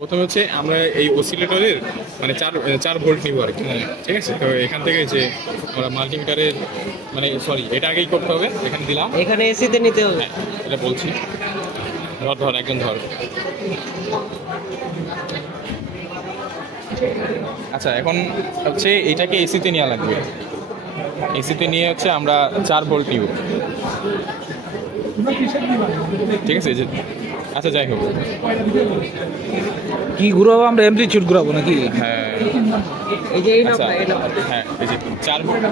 প্রথমে হচ্ছে আমরা এই অসিলেটরের মানে 4 ভোল্ট নিব আর কি, ঠিক আছে। তো এখান থেকে যে আমরা মাল্টিমিটারের মানে সরি এটা আগেই করতে হবে, এখানে দিলাম, এখানে এসিতে নিতে হবে। হ্যাঁ এটা বলছি, ধর একজন ধর। আচ্ছা এখন হচ্ছে এটাকে এসিতে নেওয়া লাগবে, এসিতে নিয়ে হচ্ছে আমরা 4 ভোল্ট নিব, ঠিক আছে। যে আচ্ছা যাই হোক, কি ঘুরাবো আমরা, অ্যামপ্লিটিউড ঘুরাবো নাকি? হ্যাঁ এই যে আচ্ছা হ্যাঁ এই যে 4 ভোল্ট,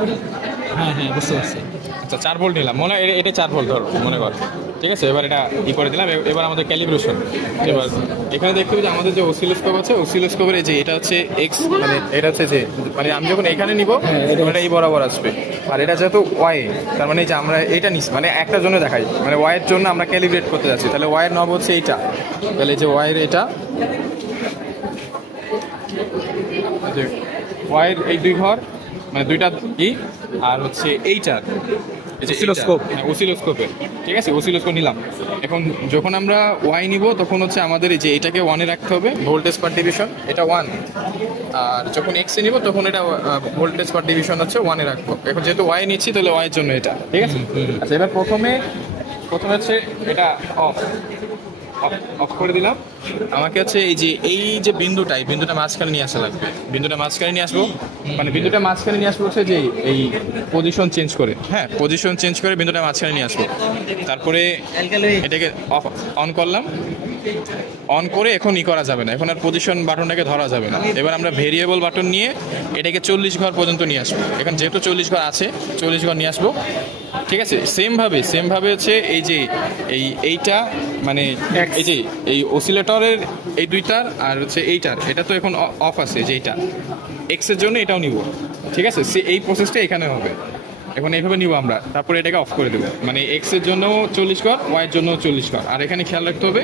হ্যাঁ হ্যাঁ বুঝতে পারছি। আচ্ছা 4 ভোল্ট নিলাম, মনে হয় এটা 4 ভোল্ট ধর মনে কর, ঠিক আছে। এবার এটা করে দিলাম। এবার আমাদের ক্যালিব্রেশন, এবার এখানে দেখতে হবে যে আমাদের যে অসিলোস্কোপ আছে, অসিলোস্কোপের যে এটা হচ্ছে এক্স, মানে এটা হচ্ছে যে মানে আমি যখন এখানে নিব এটা এই বরাবর আসবে, আর এটা যেহেতু ওয়াই, তার মানে যে আমরা এইটা নিচ্ছি মানে একটার জন্য দেখাই, মানে ওয়াইয়ের জন্য আমরা ক্যালিব্রেট করতে যাচ্ছি, তাহলে ওয়াইয়ের নব হচ্ছে এইটা, তাহলে যে ওয়াইয়ের এটা যে ওয়াইয়ের এই 2 ঘর মানে 2টা ই, আর হচ্ছে এইটার অসিলোস্কোপ, হ্যাঁ অসিলোস্কোপের, ঠিক আছে। অসিলোস্কোপ নিলাম। এখন যখন আমরা ওয়াই নিব তখন হচ্ছে আমাদের এই যে এটাকে 1-এ রাখতে হবে, ভোল্টেজ পার ডিভিশন এটা 1, আর যখন এক্সে নিব তখন এটা ভোল্টেজ পার ডিভিশন হচ্ছে 1-এ রাখবো। এখন যেহেতু ওয়াই নিচ্ছি তাহলে ওয়াইয়ের জন্য এটা, ঠিক আছে। আচ্ছা এবার প্রথমে হচ্ছে এটা অফ করে দিলাম। আমাকে হচ্ছে এই যে বিন্দুটা মাঝখানে নিয়ে আসা লাগবে, বিন্দুটা মাঝখানে নিয়ে আসবো, মানে বিন্দুটা মাঝখানে নিয়ে আসবো হচ্ছে যে এই পজিশন চেঞ্জ করে, হ্যাঁ পজিশন চেঞ্জ করে বিন্দুটা মাঝখানে নিয়ে আসবো। তারপরে এটাকে অন করলাম, অন করে এখন করা যাবে না, এখন আর পজিশন বাটনটাকে ধরা যাবে না। এবার আমরা ভেরিয়েবল বাটন নিয়ে এটাকে 40 ঘর পর্যন্ত নিয়ে আসবো। এখন যেহেতু 40 ঘর আছে, 40 ঘর নিয়ে আসবো, ঠিক আছে। সেম ভাবে হচ্ছে এই যে এইটা মানে এই যে এই অসিলেটরের এই 2টার আর হচ্ছে এইটার, এটা তো এখন অফ আছে, যে এইটা এক্স এর জন্য এটাও নিব, ঠিক আছে। এই প্রসেসটা এখানে হবে, এখন এইভাবে নিব আমরা। তারপরে এটাকে অফ করে দেবো, মানে এক্স এর জন্য 40 ঘর, ওয়াই এর জন্য 40 ঘর। আর এখানে খেয়াল রাখতে হবে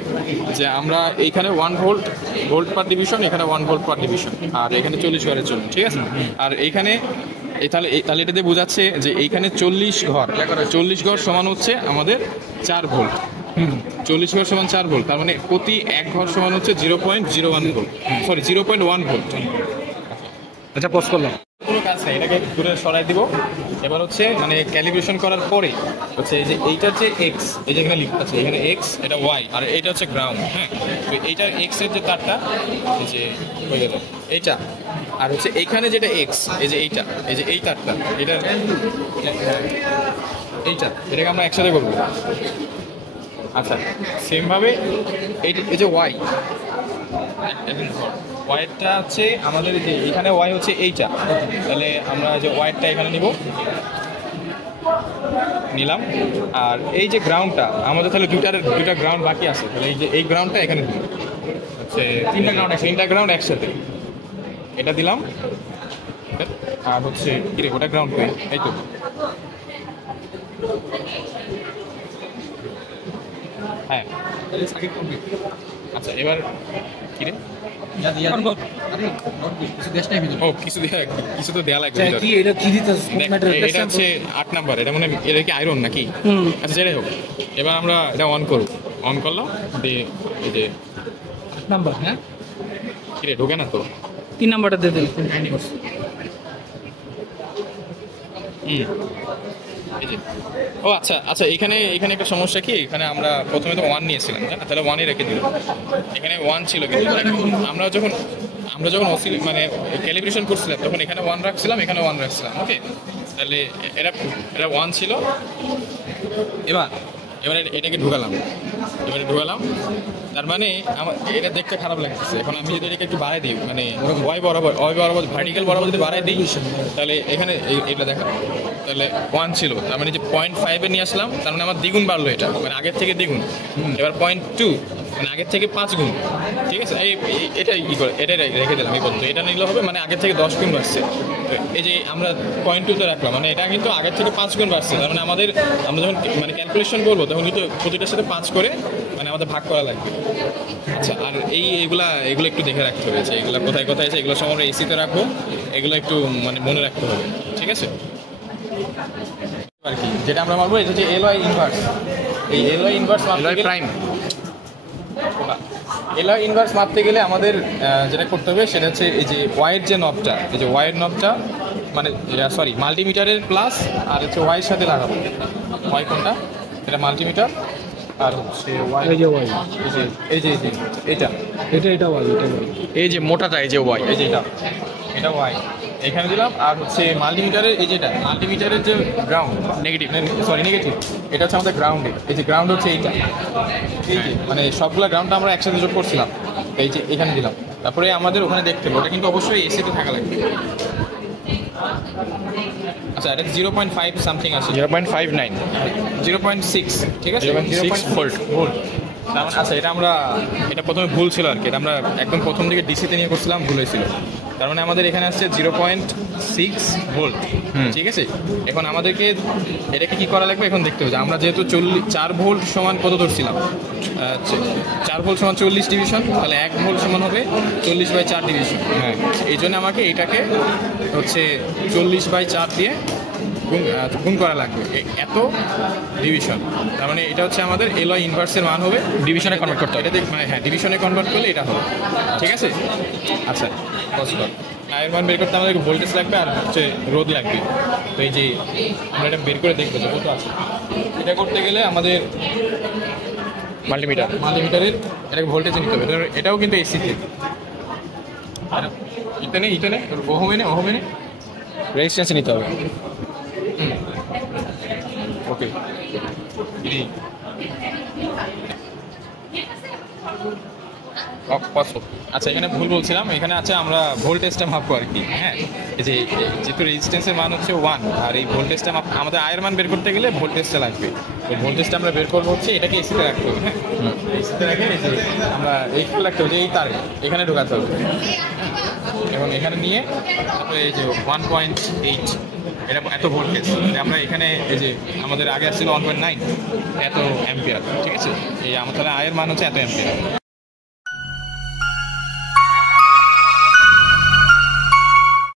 যে আমরা এইখানে 1 ভোল্ট পার ডিভিশন, এখানে 1 ভোল্ট পার ডিভিশন, আর এখানে 40 ঘরের জন্য, ঠিক আছে। আর এইখানে তাহলে এটা দিয়ে বোঝাচ্ছে যে এইখানে 40 ঘর সমান হচ্ছে আমাদের 4 ভোল্ট। 40 ঘর সমান 4 ভোল্ট, তার মানে প্রতি 1 ঘর সমান হচ্ছে 0.01 ভোল্ট, সরি 0.1 ভোল্ট। আচ্ছা পজ করলাম, কোনো কাজ নেই, এটাকে দূরে সরাই দিব। এবার হচ্ছে মানে ক্যালিব্রেশন করার পরে হচ্ছে এই যে এইটা হচ্ছে এক্স, এই যে এখানে লিখা আছে এখানে এক্স, এটা ওয়াই, আর এটা হচ্ছে গ্রাউন্ড, হ্যাঁ। তো এইটার এক্স এর যে তারটা এই যে হয়ে গেল এইটা, আর হচ্ছে এইখানে যেটা এক্স এই যে এইটা, এই যে এই তারটা, এটাকে আমরা একসাথে করবো। আচ্ছা সেম ভাবে এই যে ওয়াইটা হচ্ছে আমাদের যে এখানে ওয়াই হচ্ছে এইটা, তাহলে আমরা যে ওয়াইটা এখানে নিলাম। আর এই যে গ্রাউন্ডটা আমাদের তাহলে দুটা গ্রাউন্ড বাকি আছে, তাহলে এই যে এই গ্রাউন্ডটা এখানে হচ্ছে 3টা গ্রাউন্ড একসাথে এটা দিলাম। আর হচ্ছে কিরে ওটা গ্রাউন্ড করে এই তো, হ্যাঁ আচ্ছা এবার কিরে ও কিছু তো দেয়া লাগবে। এটা হচ্ছে 8 নাম্বার, এটা মানে এটা কি আয়রন নাকি? আচ্ছা যাই হোক, এবার আমরা এটা অন করলাম দিয়ে এই যে 8 নাম্বার, হ্যাঁ কিরে ঢোকে না তো, 3 নাম্বারটা দিয়ে দিন। ও আচ্ছা এখানে একটা সমস্যা কি, এখানে আমরা প্রথমে তো 1 নিয়েছিলাম, তাহলে 1-ই রেখে দিলাম। এখানে 1 ছিল, কিন্তু আমরা যখন মানে ক্যালিব্রেশন করছিলাম তখন এখানে 1 রাখছিলাম, এখানে 1 রাখছিলাম, ওকে। তাহলে এটা 1 ছিল। এবার এটাকে ঢুকালাম, তার মানে আমার এটা দেখতে খারাপ লাগতেছে। এখন আমি যদি এটাকে একটু বাড়াই দিই, মানে ওয়াই বরাবর ভার্টিক্যাল বরাবর যদি বাড়াই দিই, তাহলে এখানে এটা দেখা, তাহলে 1 ছিল, তার মানে যে 0.5-এ নিয়ে আসলাম, তার মানে আমার দ্বিগুণ বাড়লো, এটা মানে আগের থেকে দ্বিগুণ। এবার 0.2 মানে আগের থেকে 5 গুণ, ঠিক আছে। এটা রেখে দিলাম এই পর্যন্ত, এটা নিলে হবে মানে আগের থেকে 10 গুণ বাড়ছে। এই যে আমরা 0.2-তে রাখলাম, মানে এটা কিন্তু আগের থেকে 5 গুণ বাড়ছে, তার মানে আমরা যখন মানে ক্যালকুলেশন করবো তখন কিন্তু প্রতিটার সাথে 5 করে মানে আমাদের ভাগ করা লাগবে। আচ্ছা আর এগুলা একটু দেখে রাখতে হবে যে এগুলো কোথায় আছে, এগুলো সব আমরা এসিতে রাখবো, এগুলো একটু মানে মনে রাখতে হবে, ঠিক আছে। আর কি যেটা আমরা মারবো এটা হচ্ছে এলওয়াই ইনভার্স, এই এলওয়াই ইনভার্স প্রাইম, ওটা এলয় ইনভার্স মাপতে গেলে আমাদের যেটা করতে হবে সেটা হচ্ছে এই যে ওয়াইয়ের যে নবটা, এই যে ওয়াইয়ের নবটা মানে সরি মাল্টিমিটারের প্লাস আর হচ্ছে ওয়াইয়ের সাথে লাগাবো। ওয়াই কোনটা? এটা মাল্টিমিটার আর হচ্ছে ওয়াই, এই যে ওয়াই, এই যে এই যে এই যে এটা এটা ওয়াই, এটা ওয়াই। এই যে মোটাটা এই যে ওয়াই, এই যে এটা ওয়াই এখানে দিলাম। আর হচ্ছে মাল্টিমিটারের এই যেটা মাল্টিমিটারের যে গ্রাউন্ড নেগেটিভ নেগেটিভ এটা হচ্ছে আমাদের গ্রাউন্ডে। এই যে গ্রাউন্ড হচ্ছে এইটা, এই যে মানে সবগুলা গ্রাউন্ডটা আমরা একসাথে যোগ করছিলাম, এই যে এখানে দিলাম। তারপরে আমাদের ওখানে দেখতে হবে ওটা কিন্তু অবশ্যই এসিতে থাকা লাগবে। আচ্ছা এটা 0.5 সামথিং আছে, 0.59 0.6 ঠিক আছে, 0.6 ভোল্ট। আচ্ছা এটা প্রথমে ভুল ছিল আর কি, এটা আমরা একদম প্রথম দিকে ডিসিতে নিয়ে করছিলাম, ভুল হয়েছিল। তার মানে আমাদের এখানে আসছে 0.6 ভোল্ট, ঠিক আছে। এখন আমাদেরকে এটাকে কি করা লাগবে এখন দেখতে হবে যে আমরা যেহেতু 4 ভোল্ট সমান কত ধরছিলাম, 4 ভোল্ট সমান 40 ডিভিশন, তাহলে 1 ভোল্ট সমান হবে 40/4 ডিভিশন। হ্যাঁ, এই জন্য আমাকে এটাকে হচ্ছে 40/4 দিয়ে গুণ করা লাগবে এত ডিভিশন। তার মানে এটা হচ্ছে আমাদের এলয় ইনভার্সের মান হবে, ডিভিশনে কনভার্ট করতে হবে। এটা মানে হ্যাঁ ডিভিশনে কনভার্ট করলে এটা হবে, ঠিক আছে। আচ্ছা আয়ের মান বের করতে আমাদের ভোল্টেজ লাগবে আর হচ্ছে রোধ লাগবে। তো এই যে আমরা এটা বের করে দেখবো যে কত আছে। এটা করতে গেলে আমাদের মাল্টিমিটারের এটাকে ভোল্টেজ নিতে হবে, এটাও কিন্তু এসিতে। আর ইটেনে ওহমেনে রেজিস্ট্যান্সে নিতে হবে। ওকে আচ্ছা এখানে ভুল বলছিলাম, এখানে আছে আমরা ভোল্টেজটা মাপবো আর কি। হ্যাঁ, এই যে যেহেতু রেজিস্ট্যান্সের মান হচ্ছে 1 আর এই ভোল্টেজটা আমাদের আয়ের মান বের করতে গেলে ভোল্টেজটা লাগবে। ওই ভোল্টেজটা আমরা বের করবো হচ্ছে এটাকে এসিতে রাখতে হবে। হ্যাঁ, এসিতে রাখে এই যে আমরা এইখানে রাখতে হবে, যে এই তারে এখানে ঢোকাতে হবে। এবং এখানে নিয়ে তারপরে এই যে 1.8 এটা এত ভোল্টেজ আমরা এখানে এই যে আমাদের আগে আসছিল 1.9 এত অ্যাম্পিয়ার, ঠিক আছে। এই আমার তাহলে আয়ের মান হচ্ছে এত অ্যাম্পিয়ার।